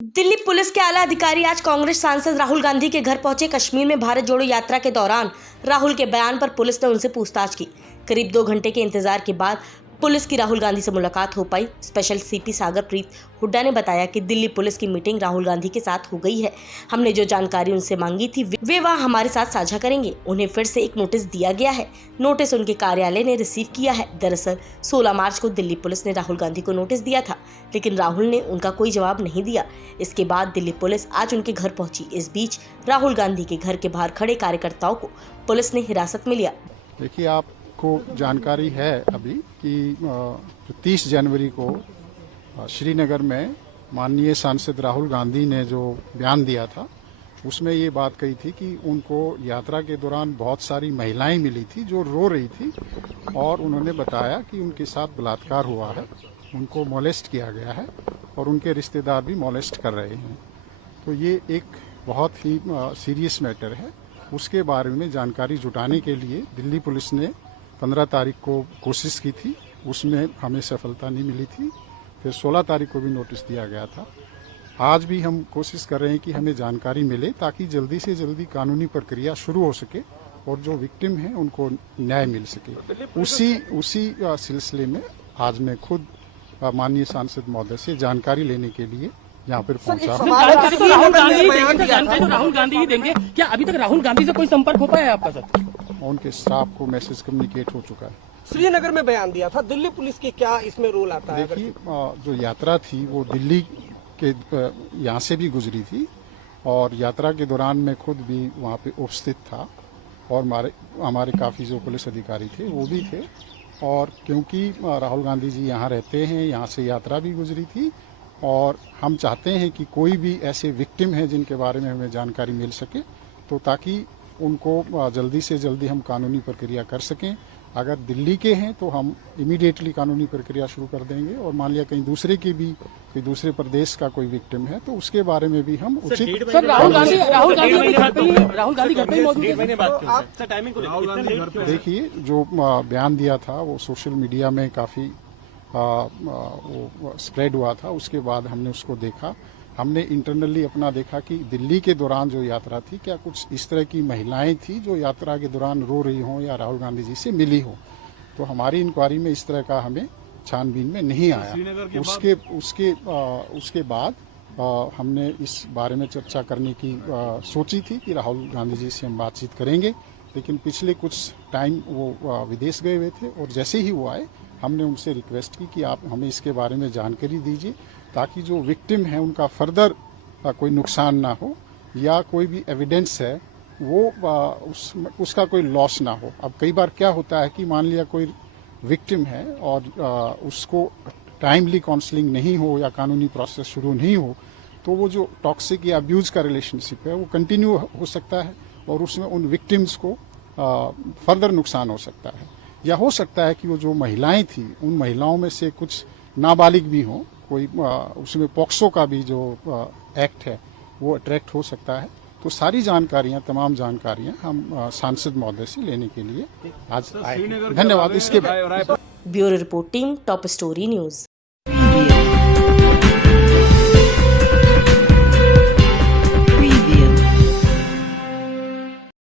Delhi police के आला अधिकारी आज कांग्रेस सांसद राहुल गांधी के घर पहुंचे। कश्मीर में भारत जोड़ो यात्रा के दौरान राहुल के बयान पर पुलिस ने उनसे पूछताछ की। करीब 2 घंटे के इंतजार के बाद पुलिस की राहुल गांधी से मुलाकात हो पाई। स्पेशल सीपी सागर प्रीत हुड्डा ने बताया कि दिल्ली पुलिस की मीटिंग राहुल गांधी के साथ हो गई है। हमने जो जानकारी उनसे मांगी थी वे वह हमारे साथ साझा करेंगे। उन्हें फिर से एक नोटिस दिया गया है। नोटिस उनके कार्यालय ने रिसीव किया है। दरअसल 16 मार्च को दिल्ली पुलिस ने राहुल गांधी को नोटिस दिया था, लेकिन राहुल ने उनका कोई जवाब नहीं दिया। इसके बाद दिल्ली पुलिस आज उनके घर पहुंची। इस बीच राहुल गांधी के घर के बाहर खड़े कार्यकर्ताओं को पुलिस ने हिरासत में लिया। देखिए, आपको जानकारी है अभी कि 30 जनवरी को श्रीनगर में माननीय सांसद राहुल गांधी ने जो बयान दिया था उसमें ये बात कही थी कि उनको यात्रा के दौरान बहुत सारी महिलाएं मिली थी जो रो रही थी और उन्होंने बताया कि उनके साथ बलात्कार हुआ है, उनको मोलेस्ट किया गया है और उनके रिश्तेदार भी मोलेस्ट कर रहे हैं। तो ये एक बहुत ही सीरियस मैटर है। उसके बारे में जानकारी जुटाने के लिए दिल्ली पुलिस ने 15 तारीख को कोशिश की थी, उसमें हमें सफलता नहीं मिली थी। फिर 16 तारीख को भी नोटिस दिया गया था। आज भी हम कोशिश कर रहे हैं कि हमें जानकारी मिले ताकि जल्दी से जल्दी कानूनी प्रक्रिया शुरू हो सके और जो विक्टिम हैं उनको न्याय मिल सके। उसी सिलसिले में आज मैं खुद माननीय सांसद महोदय से जानकारी लेने के लिए यहाँ पर पहुंचा। राहुल गांधी ही देंगे क्या? अभी तक राहुल गांधी से कोई संपर्क हो पाया है आपका सर? उनके स्टाफ को मैसेज कम्युनिकेट हो चुका है। श्रीनगर में बयान दिया था, दिल्ली पुलिस की क्या इसमें रोल आता है? देखिए, जो यात्रा थी वो दिल्ली के यहाँ से भी गुजरी थी और यात्रा के दौरान मैं खुद भी वहाँ पे उपस्थित था और हमारे काफ़ी जो पुलिस अधिकारी थे वो भी थे। और क्योंकि राहुल गांधी जी यहाँ रहते हैं, यहाँ से यात्रा भी गुजरी थी और हम चाहते हैं कि कोई भी ऐसे विक्टिम हैं जिनके बारे में हमें जानकारी मिल सके, तो ताकि उनको जल्दी से जल्दी हम कानूनी प्रक्रिया कर सकें। अगर दिल्ली के हैं तो हम इमीडिएटली कानूनी प्रक्रिया शुरू कर देंगे और मान लिया कहीं दूसरे की भी कोई दूसरे प्रदेश का कोई विक्टिम है तो उसके बारे में भी हम उचित। सर राहुल गांधी घर पे ही मौजूद है। देखिए, जो बयान दिया था वो सोशल मीडिया में काफ़ी स्प्रेड हुआ था। उसके बाद हमने उसको देखा, हमने इंटरनली अपना देखा कि दिल्ली के दौरान जो यात्रा थी क्या कुछ इस तरह की महिलाएं थी जो यात्रा के दौरान रो रही हों या राहुल गांधी जी से मिली हो। तो हमारी इंक्वायरी में इस तरह का हमें छानबीन में नहीं आया। उसके बाद हमने इस बारे में चर्चा करने की सोची थी कि राहुल गांधी जी से हम बातचीत करेंगे, लेकिन पिछले कुछ टाइम वो विदेश गए हुए थे और जैसे ही वो आए हमने उनसे रिक्वेस्ट की कि आप हमें इसके बारे में जानकारी दीजिए ताकि जो विक्टिम है उनका फर्दर कोई नुकसान ना हो या कोई भी एविडेंस है वो उसका कोई लॉस ना हो। अब कई बार क्या होता है कि मान लिया कोई विक्टिम है और उसको टाइमली काउंसलिंग नहीं हो या कानूनी प्रोसेस शुरू नहीं हो तो वो जो टॉक्सिक या अब्यूज का रिलेशनशिप है वो कंटिन्यू हो सकता है और उसमें उन विक्टिम्स को फर्दर नुकसान हो सकता है। या हो सकता है कि वो जो महिलाएं थी उन महिलाओं में से कुछ नाबालिग भी हों, कोई उसमें पॉक्सो का भी जो एक्ट है वो अट्रैक्ट हो सकता है। तो सारी जानकारियां, तमाम जानकारियां हम सांसद महोदय से लेने के लिए आज आए। धन्यवाद। इसके bureau report team, top story news.